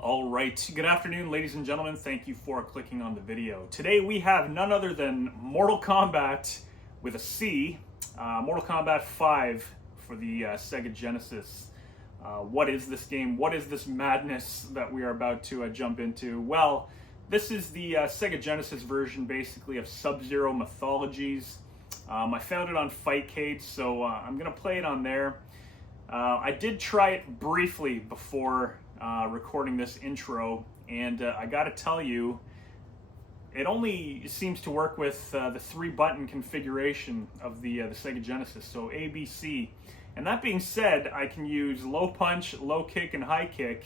All right, good afternoon, ladies and gentlemen. Thank you for clicking on the video. Today we have none other than Mortal Kombat with a C, Mortal Kombat 5 for the Sega Genesis. What is this game? What is this madness that we are about to jump into? Well, this is the Sega Genesis version, basically, of Sub-Zero Mythologies. I found it on Fightcade, so I'm going to play it on there. I did try it briefly before recording this intro, and I gotta tell you, it only seems to work with the 3-button configuration of the Sega Genesis, so A, B, C. And that being said, I can use low punch, low kick, and high kick,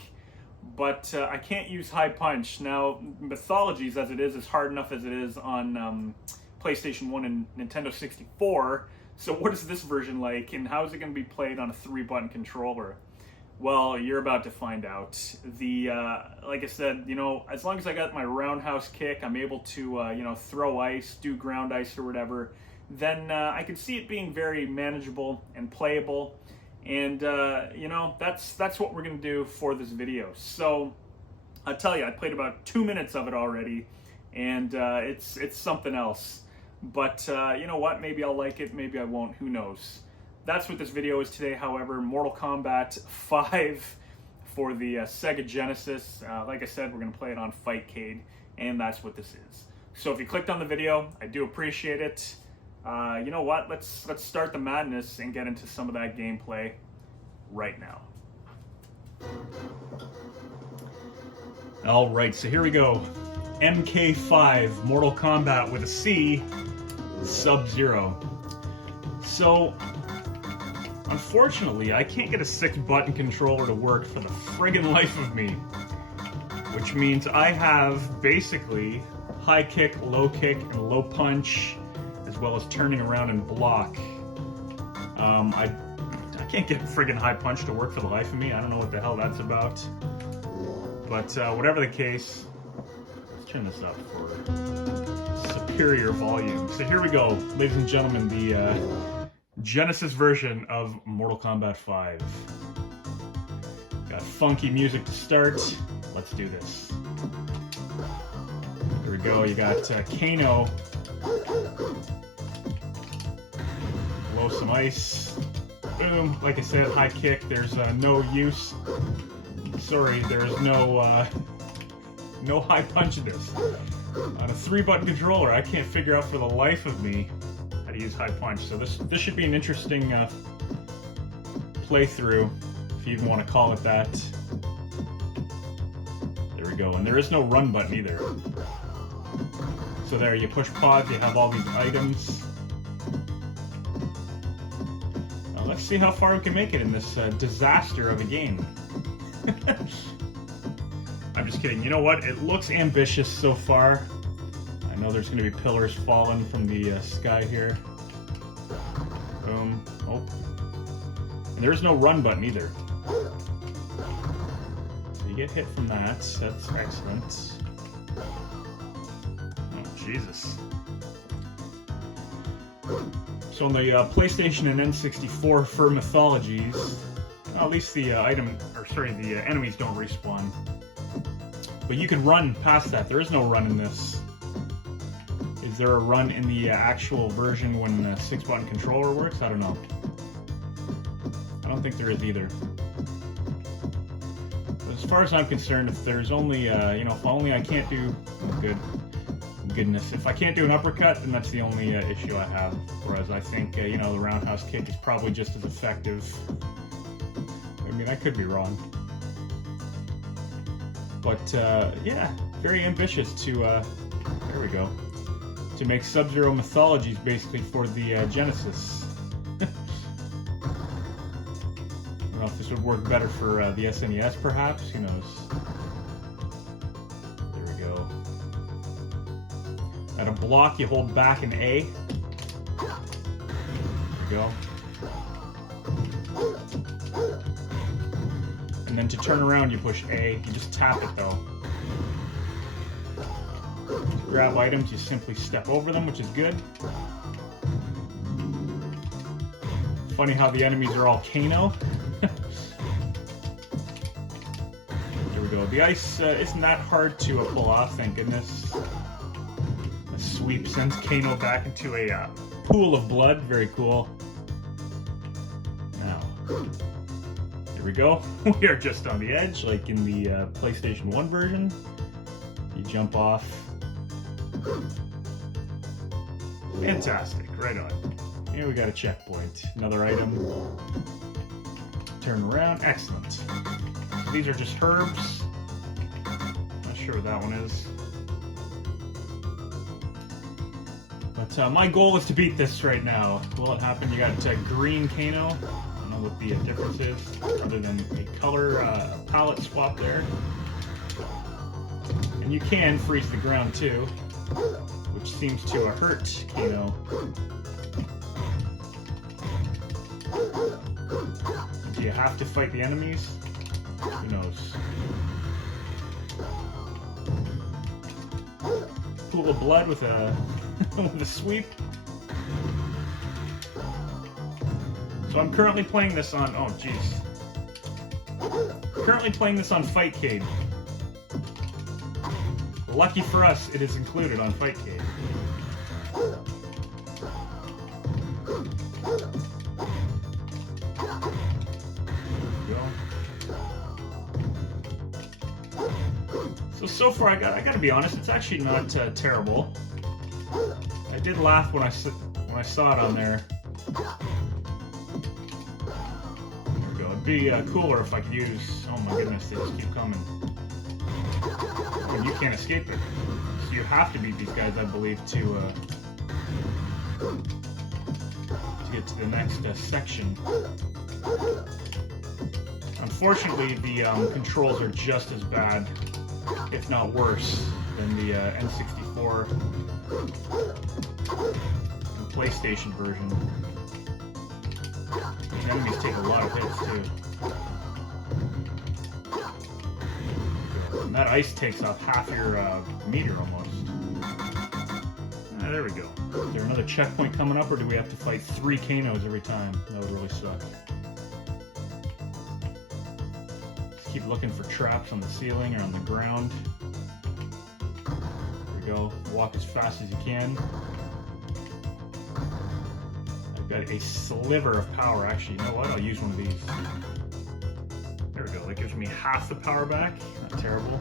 but I can't use high punch. Now, Mythologies, as it is hard enough as it is on PlayStation 1 and Nintendo 64, so what is this version like, and how is it going to be played on a 3-button controller? Well, you're about to find out. Like I said, as long as I got my roundhouse kick, I'm able to, throw ice, do ground ice or whatever, then I could see it being very manageable and playable. And, that's what we're going to do for this video. So, I'll tell you, I played about 2 minutes of it already, and it's something else. But, you know what, maybe I'll like it, maybe I won't, who knows. That's what this video is today, however, Mortal Kombat 5 for the Sega Genesis. Like I said, we're going to play it on Fightcade, and that's what this is. So if you clicked on the video, I do appreciate it. You know what, let's start the madness and get into some of that gameplay right now. Alright, so here we go. MK5, Mortal Kombat with a C, Sub-Zero. So, unfortunately, I can't get a 6-button controller to work for the friggin' life of me. Which means I have basically high kick, and low punch, as well as turning around and block. I can't get friggin' high punch to work for the life of me. I don't know what the hell that's about. But whatever the case, let's turn this up for superior volume. So here we go, ladies and gentlemen, the Genesis version of Mortal Kombat 5. Got funky music to start. Let's do this. Here we go. You got Kano. Blow some ice. Boom. Like I said, high kick. There's no use. Sorry, there's no no high punch in this. On a 3-button controller, I can't figure out for the life of me how to use high punch. So this should be an interesting playthrough, if you even want to call it that. There we go, and there is no run button either. So there, you push pause, you have all these items. Now let's see how far we can make it in this disaster of a game. I'm just kidding. You know what? It looks ambitious so far. I know there's going to be pillars falling from the sky here. Boom. Oh. And there's no run button either. So you get hit from that. That's excellent. Oh, Jesus. So on the PlayStation and N64 for Mythologies, at least the the enemies don't respawn. But you can run past that. There is no run in this. Is there a run in the actual version when the 6-button controller works? I don't know. I don't think there is either. But as far as I'm concerned, if there's only, if only I can't do... Goodness. If I can't do an uppercut, then that's the only issue I have. Whereas I think, the roundhouse kick is probably just as effective. I mean, I could be wrong. But, yeah, very ambitious to, there we go, to make Sub-Zero Mythologies basically for the Genesis. I don't know if this would work better for the SNES, perhaps, who knows. There we go. At a block, you hold back an A. There we go. And then to turn around, you push A. You just tap it, though. To grab items, you simply step over them, which is good. Funny how the enemies are all Kano. go. The ice isn't that hard to pull off, thank goodness. A sweep sends Kano back into a pool of blood. Very cool. Now, here we go. We are just on the edge, like in the PlayStation 1 version. You jump off. Fantastic, right on. Here we got a checkpoint. Another item. Turn around. Excellent. So these are just herbs. Not sure what that one is. But my goal is to beat this right now. Will it happen? You got green Kano. I don't know what the difference is, other than a color palette swap there. And you can freeze the ground too, which seems to hurt Kano. Do you have to fight the enemies? Who knows? Pool of blood with a with a sweep. So I'm currently playing this on. Oh, jeez. Currently playing this on Fightcade. Lucky for us, it is included on Fightcade. So far, I gotta be honest, it's actually not terrible. I did laugh when I saw it on there. There we go. It'd be cooler if I could use. Oh my goodness, they just keep coming. And you can't escape it. So you have to beat these guys, I believe, to get to the next section. Unfortunately, the controls are just as bad, if not worse, than the N64 and PlayStation version. The enemies take a lot of hits too. And that ice takes off half your meter almost. There we go. Is there another checkpoint coming up, or do we have to fight 3 Kanos every time? That would really suck. Keep looking for traps on the ceiling or on the ground. There we go. Walk as fast as you can. I've got a sliver of power. Actually, you know what? I'll use one of these. There we go. That gives me half the power back. Not terrible.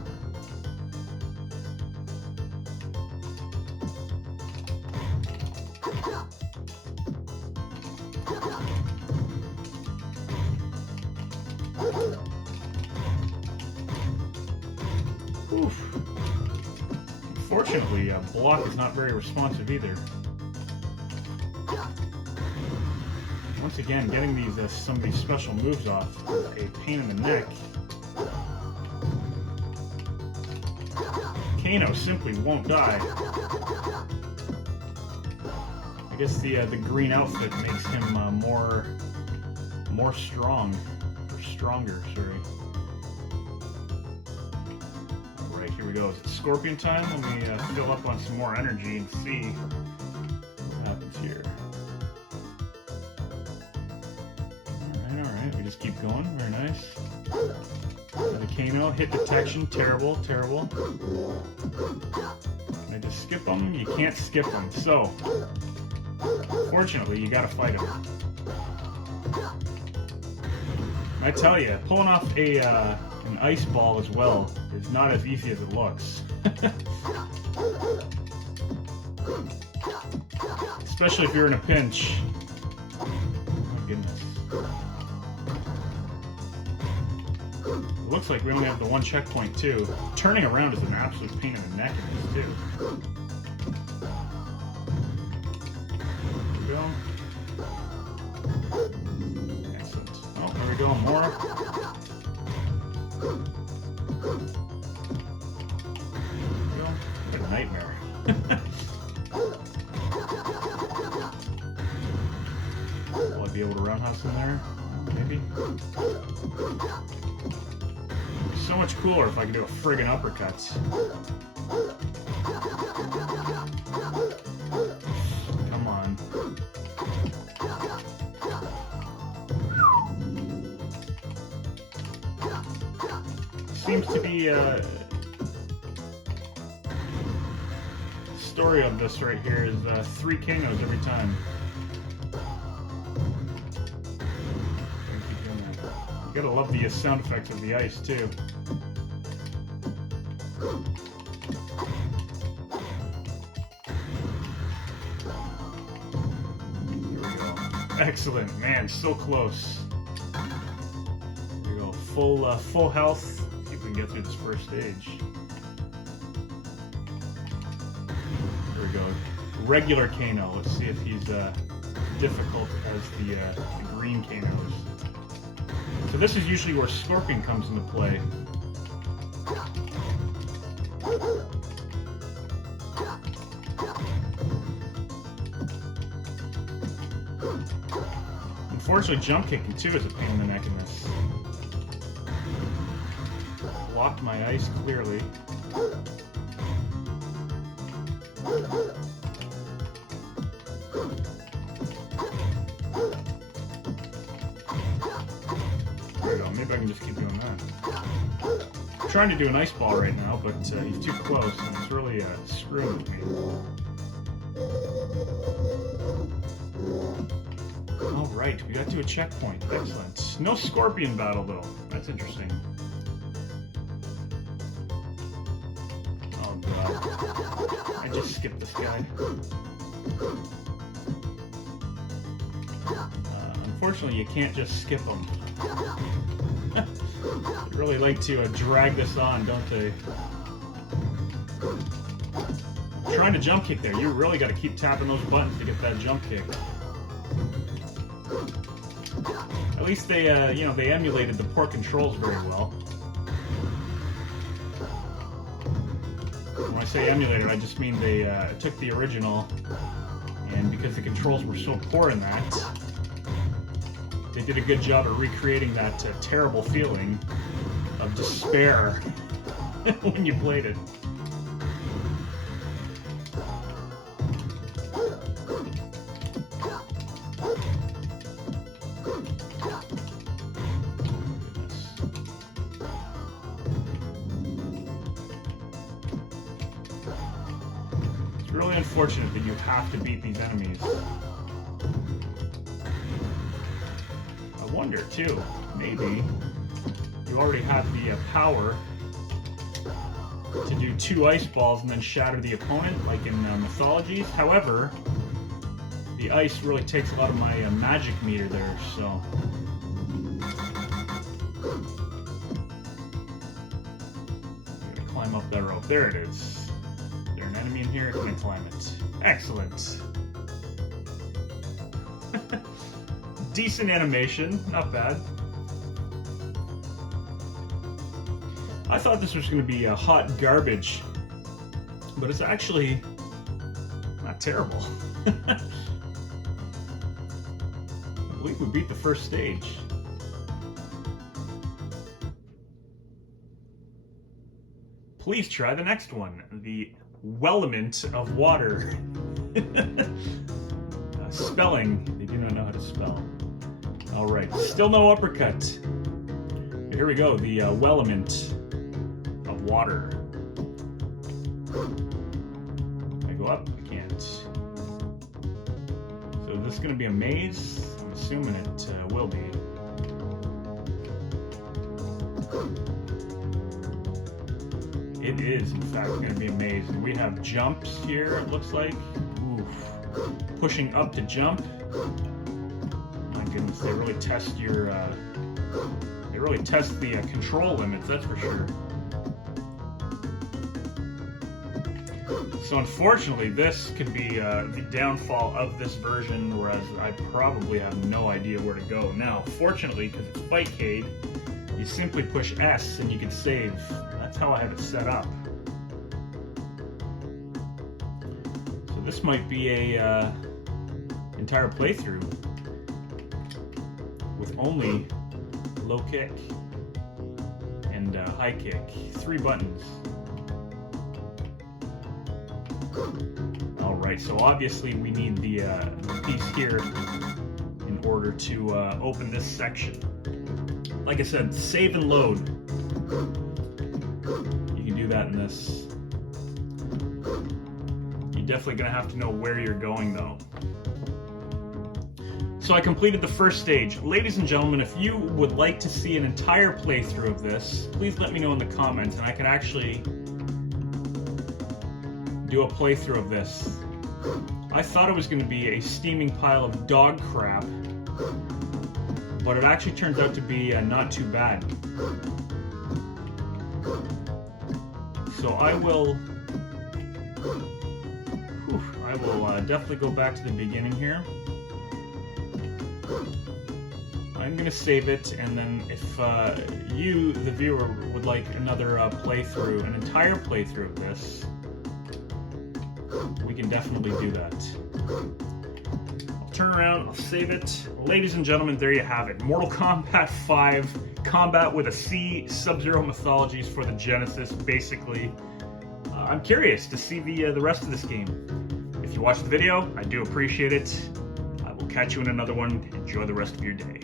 Oof. Unfortunately, block is not very responsive either. Once again, getting these some of these special moves off is a pain in the neck. Kano simply won't die. I guess the green outfit makes him more strong, or stronger. Sorry. Here we go. Is it Scorpion time? Let me fill up on some more energy and see what happens here. Alright. We just keep going. Very nice. The Kano. Hit detection. Terrible. Can I just skip them? You can't skip them. So, fortunately, you gotta fight them. I tell you, pulling off an ice ball as well is not as easy as it looks. Especially if you're in a pinch. Oh my goodness. It looks like we only have the one checkpoint too. Turning around is an absolute pain in the neck in this too. There we go. Excellent. Oh, there we go, more. What a nightmare. Will I be able to roundhouse in there? Maybe. So much cooler if I could do a friggin' uppercut. Come on. seems to be a story of this right here is 3 Kanos every time. You gotta love the sound effects of the ice too. Here we go. Excellent, man, so close. Here we go, full health. See if we can get through this first stage. Here we go. Regular Kano. Let's see if he's difficult as the green Kanos. So this is usually where Scorpion comes into play. Unfortunately, jump kicking too is a pain in the neck in this. Blocked my ice clearly. There we go. Maybe I can just keep doing that. I'm trying to do an ice ball right now, but he's too close, and it's really screwing with me. Alright, we got to a checkpoint. Excellent. No Scorpion battle, though. That's interesting. Oh, God. I just skipped this guy. Unfortunately, you can't just skip him. They really like to drag this on, don't they? I'm trying to jump kick there. You really got to keep tapping those buttons to get that jump kick. At least they, you know, they emulated the port controls very well. When I say emulated, I just mean they took the original, and because the controls were so poor in that, they did a good job of recreating that terrible feeling of despair when you played it. It's really unfortunate that you have to beat these enemies. I wonder too, maybe you already have the power to do 2 ice balls and then shatter the opponent, like in Mythologies. However, the ice really takes a lot of my magic meter there, so... I'm gonna climb up that rope. There it is. Is there an enemy in here? Can I climb it? Excellent. Decent animation, not bad. I thought this was going to be hot garbage, but it's actually not terrible. I believe we beat the first stage. Please try the next one, the Wellement of Water. Spelling, they do not know how to spell. Alright, still no uppercut. Here we go, the Wellement of Water. Can I go up? I can't. So is this going to be a maze? I'm assuming it will be. It is, in fact, going to be a maze. And we have jumps here, it looks like. Oof. Pushing up to jump. My goodness, they really test your, they really test the control limits, that's for sure. So unfortunately, this could be the downfall of this version, whereas I probably have no idea where to go. Now, fortunately, because it's Fightcade, you simply push S and you can save. That's how I have it set up. So this might be a entire playthrough with only low kick and high kick. 3 buttons. Alright, so obviously we need the piece here in order to open this section. Like I said, save and load. this. You're definitely gonna have to know where you're going though. So I completed the first stage. Ladies and gentlemen, if you would like to see an entire playthrough of this, please let me know in the comments and I can actually do a playthrough of this. I thought it was going to be a steaming pile of dog crap, but it actually turns out to be not too bad. So I will definitely go back to the beginning here. I'm going to save it, and then if you, the viewer, would like another playthrough, an entire playthrough of this, we can definitely do that. I'll turn around, I'll save it. Ladies and gentlemen, there you have it. Mortal Kombat 5, Combat with a C, Sub-Zero Mythologies for the Genesis, basically. I'm curious to see the rest of this game. If you watched the video, I do appreciate it. I will catch you in another one. Enjoy the rest of your day.